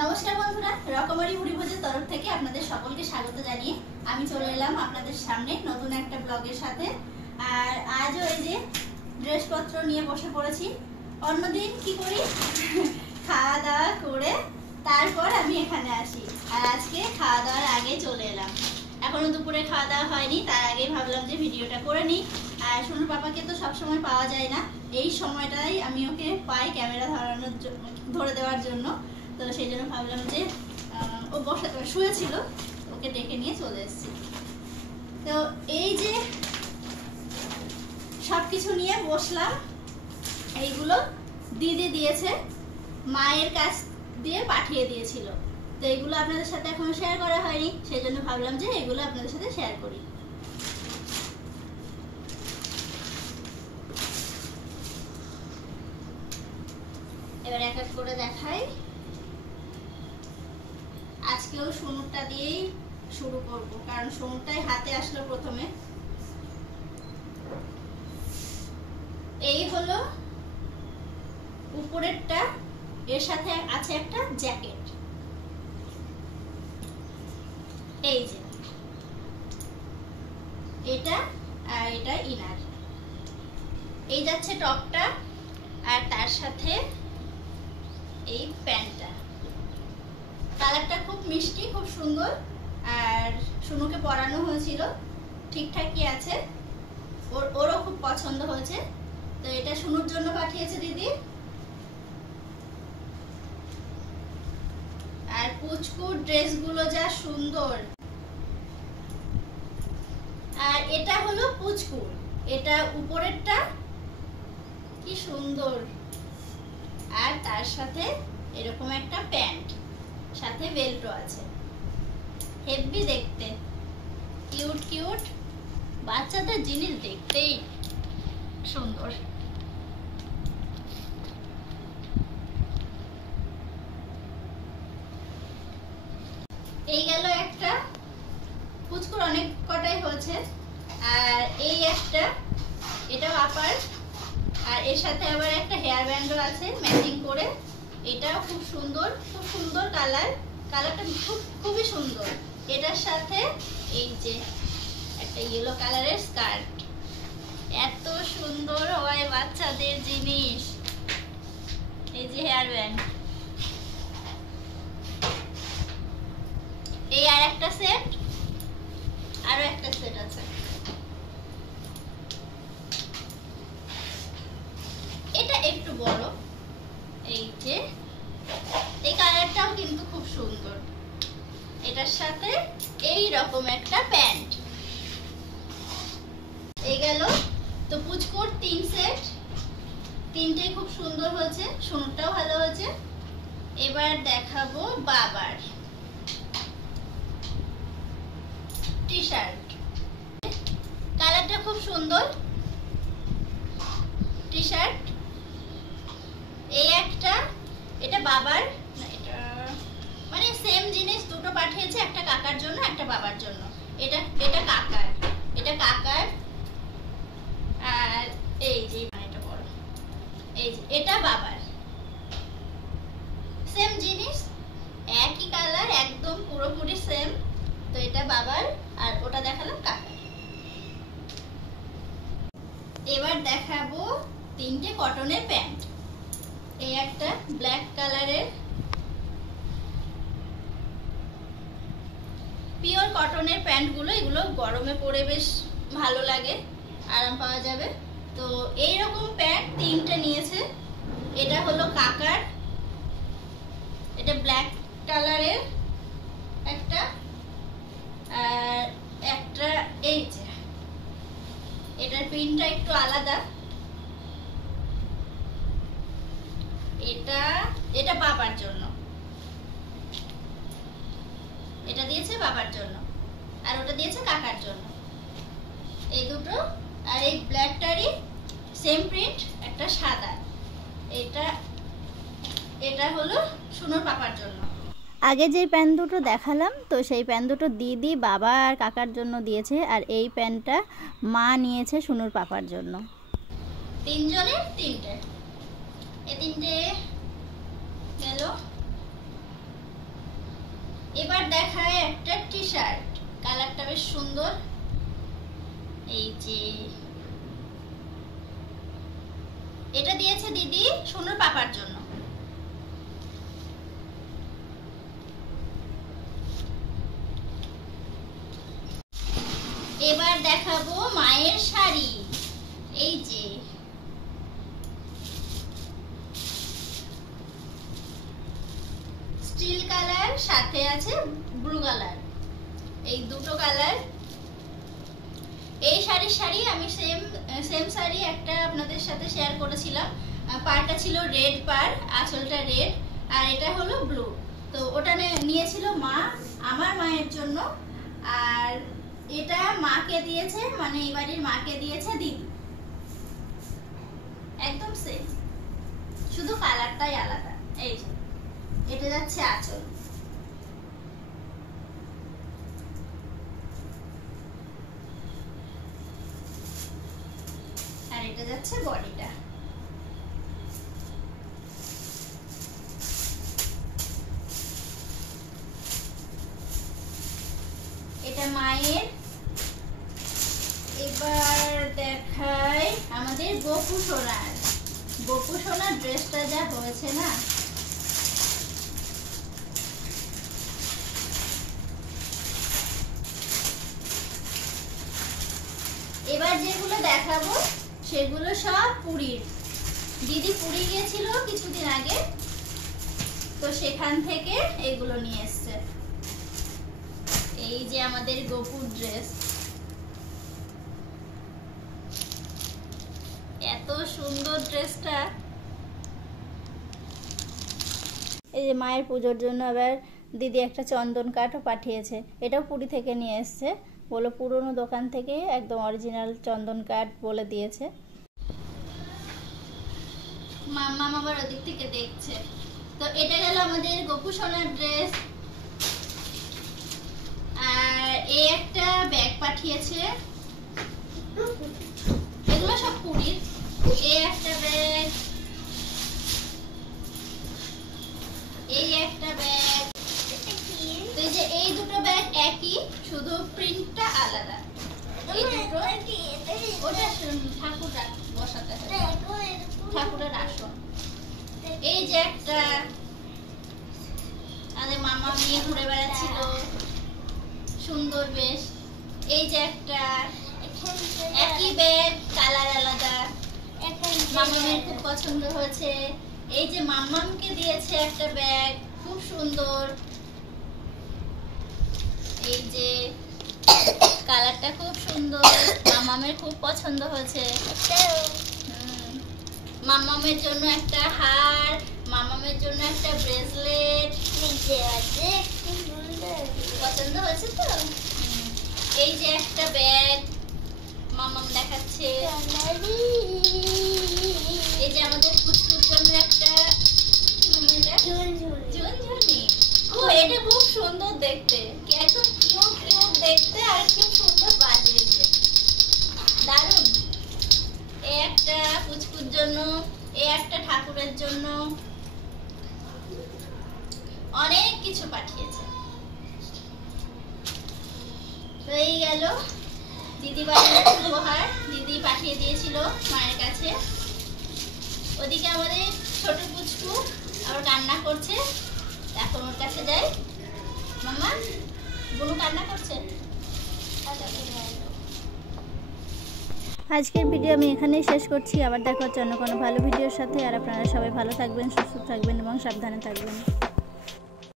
নমস্কার বন্ধুরা, রকমারি ভুরিভোজের তরফ থেকে আপনাদের সকলকে স্বাগত জানিয়ে আমি চলে এলাম আপনাদের সামনে নতুন একটা ব্লগের সাথে। আর আজও এই যে ড্রেসপত্র নিয়ে বসে পড়েছি। অন্যদিন কি করি, খাওয়া দাওয়া করে তারপর আমি এখানে আসি, আর আজকে খাওয়া দাওয়ার আগে চলে এলাম। এখনো দুপুরে খাওয়া দাওয়া হয়নি, তার আগেই ভাবলাম যে ভিডিওটা করে নিই। আর সোনুর পাপাকে তো সবসময় পাওয়া যায় না, এই সময়টাই আমি ওকে পাই ক্যামেরা ধরে দেওয়ার জন্য। তো সেই জন্য ভাবলাম যে ও শুয়েছিল, ওকে ডেকে নিয়ে চলে এসেছি। তো এই যে সব কিছু নিয়ে বসলাম, এইগুলো দিদি দিয়েছে, মায়ের কাছ দিয়ে পাঠিয়ে দিয়েছিল। তো এগুলো আপনাদের সাথে এখনো শেয়ার করা হয়নি, সেই জন্য ভাবলাম যে এগুলো আপনাদের সাথে শেয়ার করি। এবার এক এক করে দেখাই। আজকেও সোনুরটা দিয়েই শুরু করব, কারণ সোনুরটাই হাতে আসলো প্রথমে। এই হলো উপরেরটা, এর সাথে আছে একটা জ্যাকেট। এই যে এটা, আর এটা ইনার। এই যাচ্ছে টপটা, আর তার সাথে এই প্যান্টটা। কালারটা খুব মিষ্টি, খুব সুন্দর, আর সোনুকে পরানো হয়েছিল, ঠিকঠাকই আছে, ওরও খুব পছন্দ হয়েছে। তো এটা সোনুর জন্য পাঠিয়েছে দিদি। আর পুচকুর ড্রেসগুলো যা সুন্দর। আর এটা হলো পুচকুর, এটা উপরেরটা কি সুন্দর, আর তার সাথে এরকম একটা প্যান্ট, সাথে বেল্টও আছে, হেভি দেখতে, কিউট কিউট। বাচ্চাদের জিনিস দেখতেই সুন্দর। এই গেল একটা, পুচকুর অনেক কটাই হয়েছে। আর এই একটা, এটাও আপার, আর এর সাথে আবার একটা হেয়ার ব্যান্ডও আছে ম্যাচিং করে। এটাও খুব সুন্দর, খুব সুন্দর কালার, কালারটা খুবই সুন্দর। এটার সাথে এই যে একটা ইয়েলো কালারের স্কার্ট। এত সুন্দর হয় বাচ্চাদের জিনিস। এই যে হেয়ার ব্যান্ড, এই আর একটা সেট, আরো একটা সেট আছে। এটা একটু বড়, এই যে এই কালারটাও কিন্তু খুব সুন্দর। এটার সাথে এই রকম একটা প্যান্ট। এই গেল তো পুচকুর 3 সেট, তিনটেই খুব সুন্দর হয়েছে, সোনুরটাও ভালো হয়েছে। এবার দেখাবো বাবার টি শার্ট। কালারটা খুব সুন্দর টি শার্ট। এই একটা, এটা বাবার, এটা মানে সেম জিনিস, দুটো পাঠিয়েছে, একটা কাকার জন্য একটা বাবার জন্য। এটা কাকার, এটা কাকার। আর এই যে এটা বড়, এই যে এটা বাবার। সেম জিনিস, একই কালার, একদম পুরোপুরি সেম। তো এটা বাবার, আর ওটা দেখালাম কাকার। এবার দেখাবো 3টে কটনের প্যান্ট। এই একটা ব্ল্যাক কালারের পিওর কটনের প্যান্টগুলো, এগুলো গরমে পরে বেশ ভালো লাগে, আরাম পাওয়া যাবে। তো এইরকম প্যান্ট 3টে নিয়েছে। এটা হলো কাকার, এটা ব্ল্যাক কালারের একটা, আর একটা এই যে এটার প্রিন্টটা একটু আলাদা। এটা বাবার জন্য, এটা দিয়েছে বাবার জন্য, আর ওটা দিয়েছে কাকার জন্য। এই দুটো, আর এই ব্ল্যাকটারই সেম প্রিন্ট, একটা সাদা। এটা হলো সোনুর পাপার জন্য। আগে যে প্যান্ট দুটো দেখালাম, তো সেই প্যান্ট দুটো দিদি বাবা আর কাকার জন্য দিয়েছে, আর এই প্যান্টটা মা নিয়েছে সোনুর পাপার জন্য। তিনজনের 3টে, এই 3টে গেল। এবার দেখায় একটা টি শার্ট, কালারটা বেশ সুন্দর। এই যে এটা দিয়েছে দিদি সোনুর পাপার জন্য। এবার দেখাবো মায়ের শাড়ি। এই যে স্টিল কালার, সাথে আছে ব্লু কালার, এই দুটো কালার। এই শাড়ি আমি সেম শাড়ি একটা আপনাদের সাথে শেয়ার করেছিলাম। পাড়টা ছিল রেড পাড়, আঁচলটা রেড, আর এটা হলো ব্লু। তো ওটা নিয়েছিল মা আমার মায়ের জন্য, আর এটা মাকে দিয়েছে, মানে এই বাড়ির মাকে দিয়েছে দিদি। একদম সেম, শুধু কালারটাই আলাদা। এই যে এটা যাচ্ছে আঁচল, আর এটা যাচ্ছে বডিটা। এটা মায়ের। এবার দেখাই আমাদের গোপু সোনার ড্রেসটা যা হয়েছে না, এবার যেগুলো দেখাবো সেগুলো সব পুরীর। দিদি পুরী গিয়েছিল কিছুদিন আগে, তো সেখান থেকে এগুলো নিয়ে এসছে। এই যে আমাদের গোপুর ড্রেস, এত সুন্দর ড্রেসটা। এই যে মায়ের পুজোর জন্য আবার দিদি একটা চন্দন কাঠও পাঠিয়েছে, এটাও পুরী থেকে নিয়ে এসছে। বলো পুরনো দোকান থেকে একদম অরিজিনাল চন্দন কাঠ বলে দিয়েছে। মাম্মা আবার ওদিক থেকে দেখছে। তো এটা গেল আমাদের গোপু সোনার ড্রেস। আর এই একটা ব্যাগ পাঠিয়েছে, এগুলো সব পুরীর। এই একটা ব্যাগ, এই একটা ব্যাগ। তো এই যে এই দুটো ব্যাগ একই, শুধু প্রিন্টটা আলাদা। এই দুটো ওটা ঠাকুর বসাতে হয়, ঠাকুরের আসন। এই যে একটা আমাদের মামা নিয়ে ঘুরে বেড়াচ্ছিল, সুন্দর বেশ। এই যে একটা একই ব্যাগ, কালার আলাদা, মামামের খুব পছন্দ হয়েছে। এই যে মাম্মামকে দিয়েছে একটা ব্যাগ, খুব সুন্দর। এই যে কালারটা খুব সুন্দর, মামামের খুব পছন্দ হয়েছে। মামামের জন্য একটা হার, মামামের জন্য একটা ব্রেসলেট পছন্দ হয়েছে তো। এই যে একটা ব্যাগ মামাম দেখাচ্ছে। এই যে আমাদের পুচকুর জন্য একটা ঝুনঝুনি। ও এটা খুব সুন্দর দেখতে, একদম কিউট দেখতে, আর খুব সুন্দর বাজিয়েছে, দারুণ। এই একটা পুচকুর জন্য, এই একটা ঠাকুরের জন্য, অনেক কিছু পাঠিয়েছে। তো এই গেল দিদি বাড়ির উপহার, দিদি পাঠিয়ে দিয়েছিল মায়ের কাছে। ওদিকে আমাদের ছোট পুচকু আবার কান্না করছে, এখন ওর কাছে যাই। মামা বুনু কান্না করছে। আজকের ভিডিও আমি এখানেই শেষ করছি। আবার দেখা হচ্ছে অন্য কোনো ভালো ভিডিওর সাথে। আর আপনারা সবাই ভালো থাকবেন, সুস্থ থাকবেন এবং সাবধানে থাকবেন।